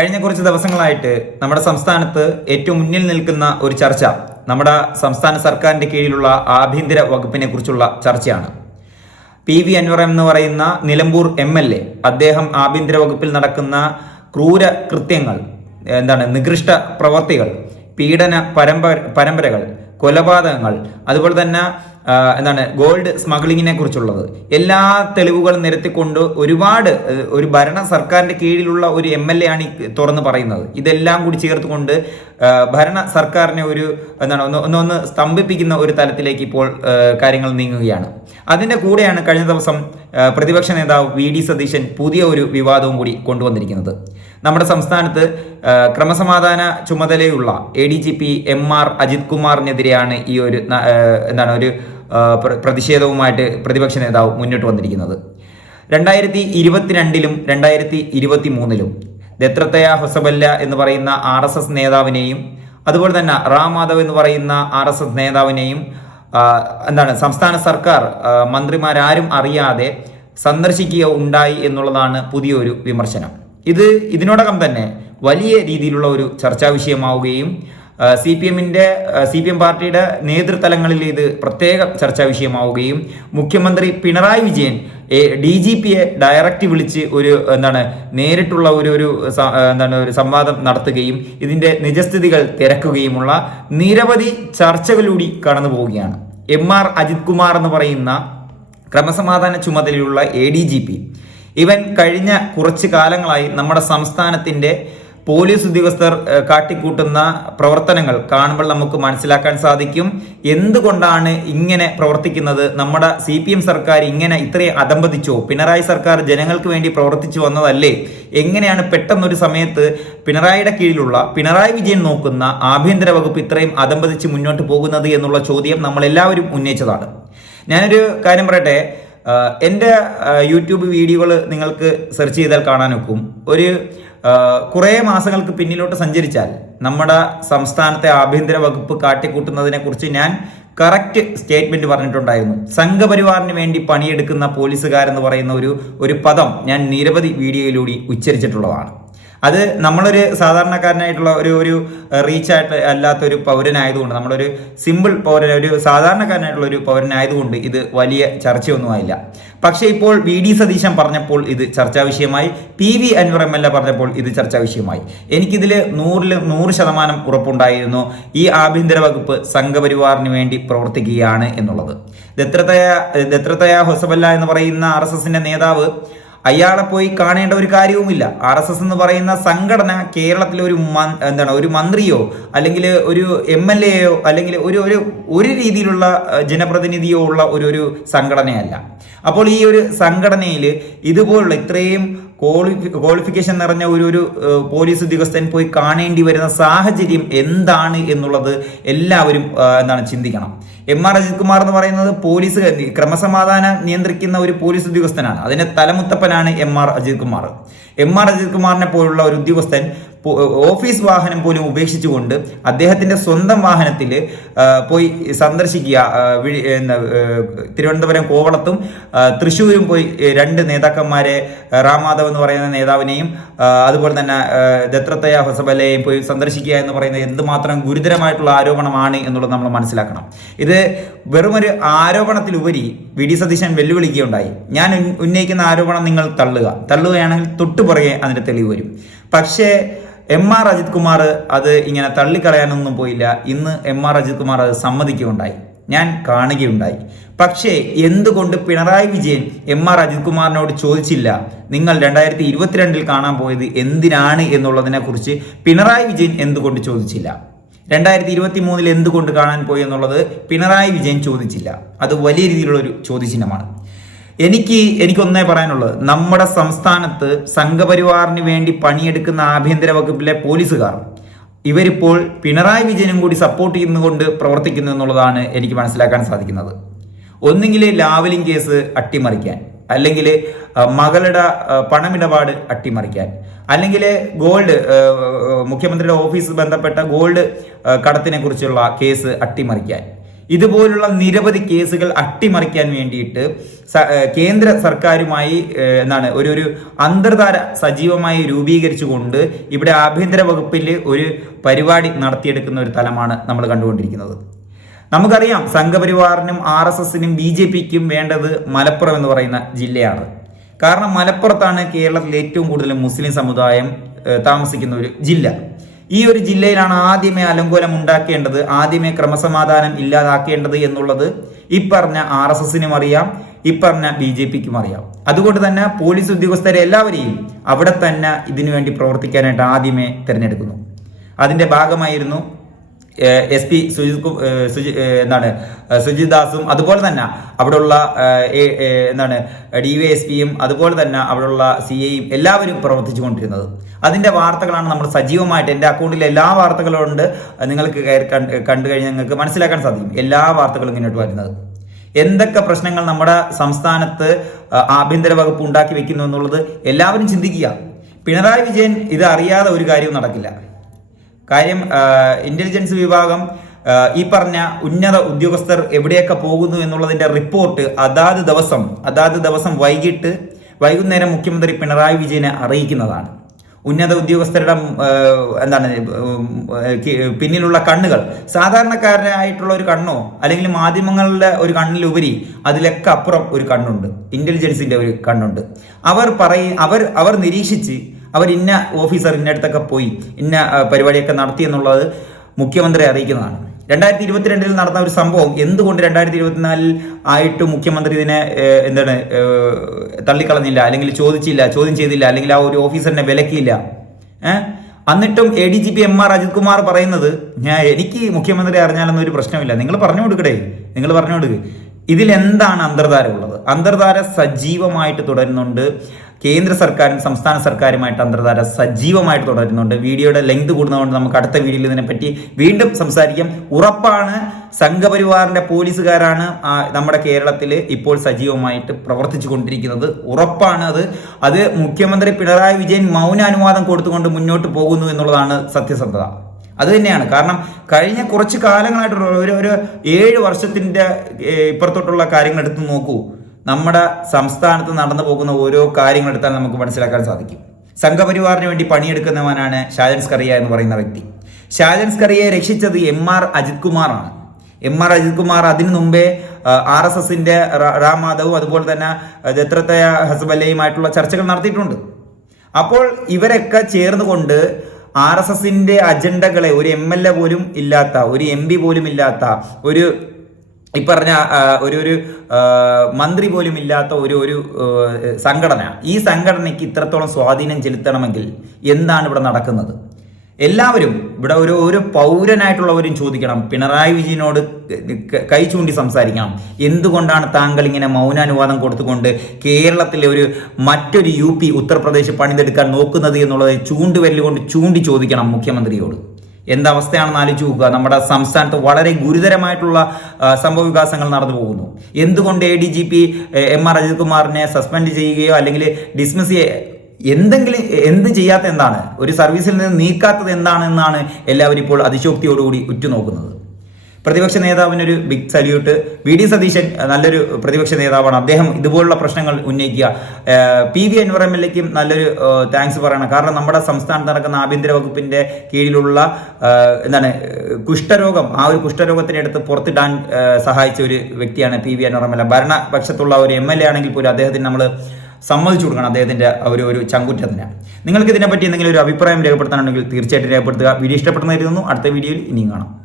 കഴിഞ്ഞ കുറച്ച് ദിവസങ്ങളായിട്ട് നമ്മുടെ സംസ്ഥാനത്ത് ഏറ്റവും മുന്നിൽ നിൽക്കുന്ന ഒരു ചർച്ച നമ്മുടെ സംസ്ഥാന സർക്കാരിന്റെ കീഴിലുള്ള ആഭ്യന്തര വകുപ്പിനെ കുറിച്ചുള്ള ചർച്ചയാണ്. പി വി അൻവർ എന്ന് പറയുന്ന നിലമ്പൂർ എം എൽ എ അദ്ദേഹം ആഭ്യന്തര വകുപ്പിൽ നടക്കുന്ന ക്രൂര കൃത്യങ്ങൾ എന്താണ് നികൃഷ്ട പ്രവർത്തികൾ പീഡന പരമ്പര പരമ്പരകൾ കൊലപാതകങ്ങൾ അതുപോലെ തന്നെ എന്താണ് ഗോൾഡ് സ്മഗ്ലിങ്ങിനെ കുറിച്ചുള്ളത്. എല്ലാ തെളിവുകളും നിരത്തിക്കൊണ്ട് ഒരുപാട് ഒരു ഭരണ സർക്കാരിന്റെ കീഴിലുള്ള ഒരു എം എൽ എ ആണ് ഈ തുറന്ന് പറയുന്നത്. ഇതെല്ലാം കൂടി ചേർത്തുകൊണ്ട് ഭരണ സർക്കാരിനെ ഒരു എന്താണ് ഒന്ന് ഒന്നൊന്ന് ഒന്ന് സ്തംഭിപ്പിക്കുന്ന ഒരു തലത്തിലേക്ക് ഇപ്പോൾ കാര്യങ്ങൾ നീങ്ങുകയാണ്. അതിന്റെ കൂടെയാണ് കഴിഞ്ഞ ദിവസം പ്രതിപക്ഷ നേതാവ് വി ഡി സതീശൻ പുതിയ ഒരു വിവാദവും കൂടി കൊണ്ടുവന്നിരിക്കുന്നത്. നമ്മുടെ സംസ്ഥാനത്ത് ക്രമസമാധാന ചുമതലയുള്ള A D G P M R Ajith കുമാറിനെതിരെയാണ് ഈ ഒരു എന്താണ് ഒരു പ്രതിഷേധവുമായിട്ട് പ്രതിപക്ഷ നേതാവ് മുന്നോട്ട് വന്നിരിക്കുന്നത്. രണ്ടായിരത്തി ഇരുപത്തിരണ്ടിലും രണ്ടായിരത്തി ഇരുപത്തി മൂന്നിലും ദത്രത്തയ ഹൊസബല്ല എന്ന് പറയുന്ന ആർ എസ് എസ് നേതാവിനെയും അതുപോലെ തന്നെ റാം മാധവ് എന്ന് പറയുന്ന ആർ എസ് എസ് നേതാവിനെയും എന്താണ് സംസ്ഥാന സർക്കാർ മന്ത്രിമാരാരും അറിയാതെ സന്ദർശിക്കുക ഉണ്ടായി എന്നുള്ളതാണ് പുതിയൊരു വിമർശനം. ഇത് ഇതിനോടകം തന്നെ വലിയ രീതിയിലുള്ള ഒരു ചർച്ചാ വിഷയമാവുകയും സി പി എമ്മിന്റെ സി പി എം പാർട്ടിയുടെ നേതൃതലങ്ങളിൽ ഇത് പ്രത്യേക ചർച്ചാ വിഷയമാവുകയും മുഖ്യമന്ത്രി പിണറായി വിജയൻ ഡി ജി പിയെ ഡയറക്റ്റ് വിളിച്ച് ഒരു എന്താണ് നേരിട്ടുള്ള ഒരു ഒരു എന്താണ് ഒരു സംവാദം നടത്തുകയും ഇതിന്റെ നിജസ്ഥിതികൾ തിരക്കുകയുമുള്ള നിരവധി ചർച്ചകളിലൂടെ കടന്നു പോവുകയാണ്. എം ആർ അജിത് കുമാർ എന്ന് പറയുന്ന ക്രമസമാധാന ചുമതലയുള്ള എ ഡി ജി പി. ഇവൻ കഴിഞ്ഞ കുറച്ച് കാലങ്ങളായി നമ്മുടെ സംസ്ഥാനത്തിന്റെ പോലീസ് ഉദ്യോഗസ്ഥർ കാട്ടിക്കൂട്ടുന്ന പ്രവർത്തനങ്ങൾ കാണുമ്പോൾ നമുക്ക് മനസ്സിലാക്കാൻ സാധിക്കും. എന്തുകൊണ്ടാണ് ഇങ്ങനെ പ്രവർത്തിക്കുന്നത്? നമ്മുടെ സി പി എം സർക്കാർ ഇങ്ങനെ ഇത്രയും അതമ്പതിച്ചോ പിണറായി സർക്കാർ ജനങ്ങൾക്ക് വേണ്ടി പ്രവർത്തിച്ചു വന്നതല്ലേ? എങ്ങനെയാണ് പെട്ടെന്നൊരു സമയത്ത് പിണറായിയുടെ കീഴിലുള്ള പിണറായി വിജയൻ നോക്കുന്ന ആഭ്യന്തര വകുപ്പ് ഇത്രയും അതമ്പതിച്ച് മുന്നോട്ട് പോകുന്നത് എന്നുള്ള ചോദ്യം നമ്മൾ എല്ലാവരും ഉന്നയിച്ചതാണ്. ഞാനൊരു കാര്യം പറയട്ടെ എന്റെ യൂട്യൂബ് വീഡിയോകൾ നിങ്ങൾക്ക് സെർച്ച് ചെയ്താൽ കാണാൻ ഒക്കും ഒരു കുറേ മാസങ്ങൾക്ക് പിന്നിലോട്ട് സഞ്ചരിച്ചാൽ നമ്മുടെ സംസ്ഥാനത്തെ ആഭ്യന്തര വകുപ്പ് കാട്ടിക്കൂട്ടുന്നതിനെ കുറിച്ച് ഞാൻ കറക്റ്റ് സ്റ്റേറ്റ്മെന്റ് പറഞ്ഞിട്ടുണ്ടായിരുന്നു. സംഘപരിവാറിന് വേണ്ടി പണിയെടുക്കുന്ന പോലീസുകാരെന്ന് പറയുന്ന ഒരു ഒരു പദം ഞാൻ നിരവധി വീഡിയോയിലൂടെ ഉച്ചരിച്ചിട്ടുള്ളതാണ്. അത് നമ്മളൊരു സാധാരണക്കാരനായിട്ടുള്ള ഒരു ഒരു റീച്ച് ആയിട്ട് അല്ലാത്ത പൗരനായതുകൊണ്ട് നമ്മളൊരു സിമ്പിൾ പൗരൻ ഒരു സാധാരണക്കാരനായിട്ടുള്ള ഒരു പൗരനായതുകൊണ്ട് ഇത് വലിയ ചർച്ചയൊന്നും ആയില്ല. പക്ഷേ ഇപ്പോൾ വി ഡി സതീശൻ പറഞ്ഞപ്പോൾ ഇത് ചർച്ചാ വിഷയമായി P V Anvar M L A പറഞ്ഞപ്പോൾ ഇത് ചർച്ചാ വിഷയമായി. എനിക്കിതിൽ നൂറിൽ നൂറ് ശതമാനം ഉറപ്പുണ്ടായിരുന്നു. ഈ ആഭ്യന്തര വകുപ്പ് സംഘപരിവാറിന് വേണ്ടി പ്രവർത്തിക്കുകയാണ് എന്നുള്ളത്. ദത്രതയ ദത്രതയ ഹൊസബല്ല എന്ന് പറയുന്ന ആർ എസ് എസിന്റെ നേതാവ് അയാളെ പോയി കാണേണ്ട ഒരു കാര്യവുമില്ല. ആർ എസ് എസ് എന്ന് പറയുന്ന സംഘടന കേരളത്തിൽ ഒരു എന്താണ് ഒരു മന്ത്രിയോ അല്ലെങ്കിൽ ഒരു എം എൽ എയോ അല്ലെങ്കിൽ ഒരു ഒരു ഒരു രീതിയിലുള്ള ജനപ്രതിനിധിയോ ഉള്ള ഒരു ഒരു സംഘടനയല്ല. അപ്പോൾ ഈ ഒരു സംഘടനയിൽ ഇതുപോലുള്ള ഇത്രയും ക്വാളിഫി ക്വാളിഫിക്കേഷൻ നിറഞ്ഞ ഒരു ഒരു പോലീസ് ഉദ്യോഗസ്ഥൻ പോയി കാണേണ്ടി വരുന്ന സാഹചര്യം എന്താണ് എന്നുള്ളത് എല്ലാവരും എന്താണ് ചിന്തിക്കണം. എം ആർ അജിത് കുമാർ എന്ന് പറയുന്നത് പോലീസ് ക്രമസമാധാനം നിയന്ത്രിക്കുന്ന ഒരു പോലീസ് ഉദ്യോഗസ്ഥനാണ്. അതിന്റെ തലമുത്തപ്പനാണ് M R Ajith Kumar M R Ajith കുമാറിനെ പോലുള്ള ഒരു ഉദ്യോഗസ്ഥൻ ഓഫീസ് വാഹനം പോലും ഉപേക്ഷിച്ചുകൊണ്ട് അദ്ദേഹത്തിന്റെ സ്വന്തം വാഹനത്തിൽ പോയി സന്ദർശിക്കുക. തിരുവനന്തപുരം കോവളത്തും തൃശ്ശൂരും പോയി രണ്ട് നേതാക്കന്മാരെ ആ, റാം മാധവ് എന്ന് പറയുന്ന നേതാവിനെയും അതുപോലെ തന്നെ ദത്രത്തയ ഹൊസബലയെയും പോയി സന്ദർശിക്കുക എന്ന് പറയുന്നത് എന്തുമാത്രം ഗുരുതരമായിട്ടുള്ള ആരോപണമാണ് എന്നുള്ളത് നമ്മൾ മനസ്സിലാക്കണം. ഇത് വെറുമൊരു ആരോപണത്തിലുപരി വി. ഡി. സതീശൻ വെല്ലുവിളിക്കുകയുണ്ടായി. ഞാൻ ഉന്നയിക്കുന്ന ആരോപണം നിങ്ങൾ തള്ളുക. തള്ളുകയാണെങ്കിൽ തൊട്ടുപുറകെ അതിന്റെ തെളിവ് വരും. പക്ഷേ എം ആർ അജിത് കുമാർ അത് ഇങ്ങനെ തള്ളിക്കളയാനൊന്നും പോയില്ല. ഇന്ന് എം ആർ അജിത് കുമാർ അത് സമ്മതിക്കുകയുണ്ടായി. ഞാൻ കാണുകയുണ്ടായി. പക്ഷേ എന്തുകൊണ്ട് പിണറായി വിജയൻ എം ആർ അജിത് കുമാറിനോട് ചോദിച്ചില്ല? നിങ്ങൾ രണ്ടായിരത്തി ഇരുപത്തിരണ്ടിൽ കാണാൻ പോയത് എന്തിനാണ് എന്നുള്ളതിനെ കുറിച്ച് പിണറായി വിജയൻ എന്തുകൊണ്ട് ചോദിച്ചില്ല? രണ്ടായിരത്തി ഇരുപത്തി മൂന്നിൽ എന്തുകൊണ്ട് കാണാൻ പോയി എന്നുള്ളത് പിണറായി വിജയൻ ചോദിച്ചില്ല. അത് വലിയ രീതിയിലുള്ള ഒരു ചോദ്യചിഹ്നമാണ്. എനിക്ക് എനിക്കൊന്നേ പറയാനുള്ളത്. നമ്മുടെ സംസ്ഥാനത്ത് സംഘപരിവാറിന് വേണ്ടി പണിയെടുക്കുന്ന ആഭ്യന്തര വകുപ്പിലെ പോലീസുകാർ ഇവരിപ്പോൾ പിണറായി വിജയനും കൂടി സപ്പോർട്ട് ചെയ്യുന്നുകൊണ്ട് പ്രവർത്തിക്കുന്നു എന്നുള്ളതാണ് എനിക്ക് മനസ്സിലാക്കാൻ സാധിക്കുന്നത്. ഒന്നുകിൽ ലാവലിംഗ് കേസ് അട്ടിമറിക്കാൻ അല്ലെങ്കിൽ മകളുടെ പണമിടപാട് അട്ടിമറിക്കാൻ അല്ലെങ്കിൽ ഗോൾഡ് മുഖ്യമന്ത്രിയുടെ ഓഫീസ് ബന്ധപ്പെട്ട ഗോൾഡ് കടത്തിനെ കുറിച്ചുള്ള കേസ് അട്ടിമറിക്കാൻ. ഇതുപോലുള്ള നിരവധി കേസുകൾ അട്ടിമറിക്കാൻ വേണ്ടിയിട്ട് കേന്ദ്ര സർക്കാരുമായി എന്താണ് ഒരു ഒരു അന്തർധാര സജീവമായി രൂപീകരിച്ചുകൊണ്ട് ഇവിടെ ആഭ്യന്തര വകുപ്പിൽ ഒരു പരിപാടി നടത്തിയെടുക്കുന്ന ഒരു തലമാണ് നമ്മൾ കണ്ടുകൊണ്ടിരിക്കുന്നത്. നമുക്കറിയാം സംഘപരിവാറിനും ആർ എസ് എസിനും ബി ജെ പിക്കും വേണ്ടത് മലപ്പുറം എന്ന് പറയുന്ന ജില്ലയാണ്. കാരണം മലപ്പുറത്താണ് കേരളത്തിൽ ഏറ്റവും കൂടുതൽ മുസ്ലിം സമുദായം താമസിക്കുന്ന ഒരു ജില്ല. ഈ ഒരു ജില്ലയിലാണ് ആദ്യമേ അലങ്കോലം ഉണ്ടാക്കേണ്ടത്. ആദ്യമേ ക്രമസമാധാനം ഇല്ലാതാക്കേണ്ടത് എന്നുള്ളത് ഇപ്പറഞ്ഞ പറഞ്ഞ ആർ എസ് എസിനും അറിയാം ഇപ്പറഞ്ഞ പറഞ്ഞ ബി ജെ പിക്കും അറിയാം. അതുകൊണ്ട് തന്നെ പോലീസ് ഉദ്യോഗസ്ഥരെ എല്ലാവരെയും അവിടെ തന്നെ ഇതിനു വേണ്ടി പ്രവർത്തിക്കാനായിട്ട് ആദ്യമേ തിരഞ്ഞെടുക്കുന്നു. അതിന്റെ ഭാഗമായിരുന്നു എസ് പി സുജിത് സുജി എന്താണ് സുജിത് ദാസും അതുപോലെ തന്നെ അവിടെയുള്ള എന്താണ് ഡി വൈ എസ് പിയും അതുപോലെ തന്നെ അവിടെയുള്ള സി എയും എല്ലാവരും പ്രവർത്തിച്ചു കൊണ്ടിരുന്നത് അതിന്റെ വാർത്തകളാണ് നമ്മൾ സജീവമായിട്ട് എന്റെ അക്കൗണ്ടിൽ എല്ലാ വാർത്തകളും ഉണ്ട്. നിങ്ങൾക്ക് കണ്ടു കഴിഞ്ഞാൽ നിങ്ങൾക്ക് മനസ്സിലാക്കാൻ സാധിക്കും. എല്ലാ വാർത്തകളും ഇങ്ങോട്ട് വരുന്നത്. എന്തൊക്കെ പ്രശ്നങ്ങൾ നമ്മുടെ സംസ്ഥാനത്ത് ആഭ്യന്തര വകുപ്പ് ഉണ്ടാക്കി വെക്കുന്നു എന്നുള്ളത് എല്ലാവരും ചിന്തിക്കുക. പിണറായി വിജയൻ ഇത് അറിയാതെ ഒരു കാര്യവും നടക്കില്ല. കാര്യം ഇന്റലിജൻസ് വിഭാഗം ഈ പറഞ്ഞ ഉന്നത ഉദ്യോഗസ്ഥർ എവിടെയൊക്കെ പോകുന്നു എന്നുള്ളതിന്റെ റിപ്പോർട്ട് അതാത് ദിവസം അതാത് ദിവസം വൈകിട്ട് വൈകുന്നേരം മുഖ്യമന്ത്രി പിണറായി വിജയനെ അറിയിക്കുന്നതാണ്. ഉന്നത ഉദ്യോഗസ്ഥരുടെ എന്താണ് പിന്നിലുള്ള കണ്ണുകൾ. സാധാരണക്കാരനായിട്ടുള്ള ഒരു കണ്ണോ അല്ലെങ്കിൽ മാധ്യമങ്ങളുടെ ഒരു കണ്ണിലുപരി അതിലൊക്കെ അപ്പുറം ഒരു കണ്ണുണ്ട്. ഇന്റലിജൻസിന്റെ ഒരു കണ്ണുണ്ട്. അവർ പറയും അവർ അവർ നിരീക്ഷിച്ച് അവർ ഇന്ന ഓഫീസർ ഇന്നടുത്തൊക്കെ പോയി ഇന്ന പരിപാടിയൊക്കെ നടത്തി എന്നുള്ളത് മുഖ്യമന്ത്രി അറിയിക്കുന്നതാണ്. രണ്ടായിരത്തി ഇരുപത്തിരണ്ടിൽ നടന്ന ഒരു സംഭവം എന്തുകൊണ്ട് രണ്ടായിരത്തി ഇരുപത്തിനാലിൽ ആയിട്ട് മുഖ്യമന്ത്രി ഇതിനെ എന്താണ് തള്ളിക്കളഞ്ഞില്ല അല്ലെങ്കിൽ ചോദിച്ചില്ല ചോദ്യം ചെയ്തില്ല അല്ലെങ്കിൽ ആ ഒരു ഓഫീസറിനെ വിലക്കിയില്ല? ഏഹ് എന്നിട്ടും A D G P M R Ajith Kumar പറയുന്നത് ഞാൻ എനിക്ക് മുഖ്യമന്ത്രി അറിഞ്ഞാലൊന്നും ഒരു പ്രശ്നമില്ല നിങ്ങൾ പറഞ്ഞു കൊടുക്കടേ നിങ്ങൾ പറഞ്ഞു കൊടുക്കുക ഇതിൽ എന്താണ് അന്തർധാര ഉള്ളത്? അന്തർധാര സജീവമായിട്ട് തുടരുന്നുണ്ട്. കേന്ദ്ര സർക്കാരും സംസ്ഥാന സർക്കാരുമായിട്ട് അന്തർധാര സജീവമായിട്ട് തുടരുന്നുണ്ട്. വീഡിയോയുടെ ലെങ്ത് കൂടുന്നതുകൊണ്ട് നമുക്ക് അടുത്ത വീഡിയോയിൽ ഇതിനെപ്പറ്റി വീണ്ടും സംസാരിക്കാം. ഉറപ്പാണ് സംഘപരിവാറിന്റെ പോലീസുകാരാണ് നമ്മുടെ കേരളത്തിൽ ഇപ്പോൾ സജീവമായിട്ട് പ്രവർത്തിച്ചു കൊണ്ടിരിക്കുന്നത് ഉറപ്പാണ് അത്. അത് മുഖ്യമന്ത്രി പിണറായി വിജയൻ മൗനാനുവാദം കൊടുത്തുകൊണ്ട് മുന്നോട്ട് പോകുന്നു എന്നുള്ളതാണ് സത്യസന്ധത. അത് തന്നെയാണ്. കാരണം കഴിഞ്ഞ കുറച്ച് കാലങ്ങളായിട്ടുള്ള ഒരു ഒരു ഏഴ് വർഷത്തിന്റെ ഇപ്പുറത്തോട്ടുള്ള കാര്യങ്ങൾ എടുത്ത് നോക്കൂ. നമ്മുടെ സംസ്ഥാനത്ത് നടന്നു പോകുന്ന ഓരോ കാര്യങ്ങൾ എടുത്താൽ നമുക്ക് മനസ്സിലാക്കാൻ സാധിക്കും. സംഘപരിവാറിന് വേണ്ടി പണിയെടുക്കുന്നവനാണ് ഷാജൻ സ്കറിയ എന്ന് പറയുന്ന വ്യക്തി. ഷാജൻ സ്കറിയെ രക്ഷിച്ചത് എം ആർ അജിത് കുമാറാണ്. എം ആർ അജിത് കുമാർ അതിനു മുമ്പേ ആർ എസ് എസിന്റെ റാം അതുപോലെ തന്നെ ദത്രത്തയ ഹസബല്ലയുമായിട്ടുള്ള ചർച്ചകൾ നടത്തിയിട്ടുണ്ട്. അപ്പോൾ ഇവരൊക്കെ ചേർന്നുകൊണ്ട് ആർ എസ് എസിന്റെ അജണ്ടകളെ ഒരു എം എൽ എ പോലും ഇല്ലാത്ത ഒരു എം പി പോലും ഇല്ലാത്ത ഒരു ഈ പറഞ്ഞ ഒരു ഒരു മന്ത്രി പോലും ഇല്ലാത്ത ഒരു ഒരു സംഘടന. ഈ സംഘടനയ്ക്ക് ഇത്രത്തോളം സ്വാധീനം ചെലുത്തണമെങ്കിൽ എന്താണ് ഇവിടെ നടക്കുന്നത്? എല്ലാവരും ഇവിടെ ഒരു ഒരു പൗരനായിട്ടുള്ളവരും ചോദിക്കണം. പിണറായി വിജയനോട് കൈ ചൂണ്ടി സംസാരിക്കണം. എന്തുകൊണ്ടാണ് താങ്കൾ ഇങ്ങനെ മൗനാനുവാദം കൊടുത്തുകൊണ്ട് കേരളത്തിലെ ഒരു മറ്റൊരു യു പി ഉത്തർപ്രദേശ് പണിതെടുക്കാൻ നോക്കുന്നത് എന്നുള്ളത് ചൂണ്ടുവല്ലുകൊണ്ട് ചൂണ്ടി ചോദിക്കണം മുഖ്യമന്ത്രിയോട്? എന്തവസ്ഥയാണെന്ന് ആലോചിച്ച് നോക്കുക നമ്മുടെ സംസ്ഥാനത്ത് വളരെ ഗുരുതരമായിട്ടുള്ള സംഭവ വികാസങ്ങൾ നടന്നു പോകുന്നു. എന്തുകൊണ്ട് A D G P M R Ajith കുമാറിനെ സസ്പെൻഡ് ചെയ്യുകയോ അല്ലെങ്കിൽ ഡിസ്മിസ് എന്തെങ്കിലും എന്ത് ചെയ്യാത്ത എന്താണ് ഒരു സർവീസിൽ നിന്ന് നീക്കാത്തത് എന്താണെന്നാണ് എല്ലാവരും ഇപ്പോൾ അതിശോക്തിയോടുകൂടി ഉറ്റുനോക്കുന്നത്. പ്രതിപക്ഷ നേതാവിന് ഒരു big salute V D Satheesan നല്ലൊരു പ്രതിപക്ഷ നേതാവാണ്. അദ്ദേഹം ഇതുപോലുള്ള പ്രശ്നങ്ങൾ ഉന്നയിക്കുക. P V Anvar M L എക്കും നല്ലൊരു താങ്ക്സ് പറയണം. കാരണം നമ്മുടെ സംസ്ഥാനത്ത് നടക്കുന്ന ആഭ്യന്തര വകുപ്പിന്റെ കീഴിലുള്ള എന്താണ് കുഷ്ഠരോഗം ആ ഒരു കുഷ്ഠരോഗത്തിനെ എടുത്ത് പുറത്തിടാൻ സഹായിച്ച ഒരു വ്യക്തിയാണ് P V Anvar M L A ഭരണപക്ഷത്തുള്ള ഒരു എം എൽ എ ആണെങ്കിൽ പോലും അദ്ദേഹത്തിന് നമ്മൾ സമ്മതിച്ചു കൊടുക്കണം അദ്ദേഹത്തിന്റെ ഒരു ഒരു ചങ്കുറ്റത്തിന്. നിങ്ങൾക്ക് ഇതിനെപ്പറ്റി എന്തെങ്കിലും ഒരു അഭിപ്രായം രേഖപ്പെടുത്താനുണ്ടെങ്കിൽ തീർച്ചയായിട്ടും രേഖപ്പെടുത്തുക. വീഡിയോ ഇഷ്ടപ്പെടുന്നതായിരുന്നു അടുത്ത വീഡിയോയിൽ ഇനിയും കാണാം.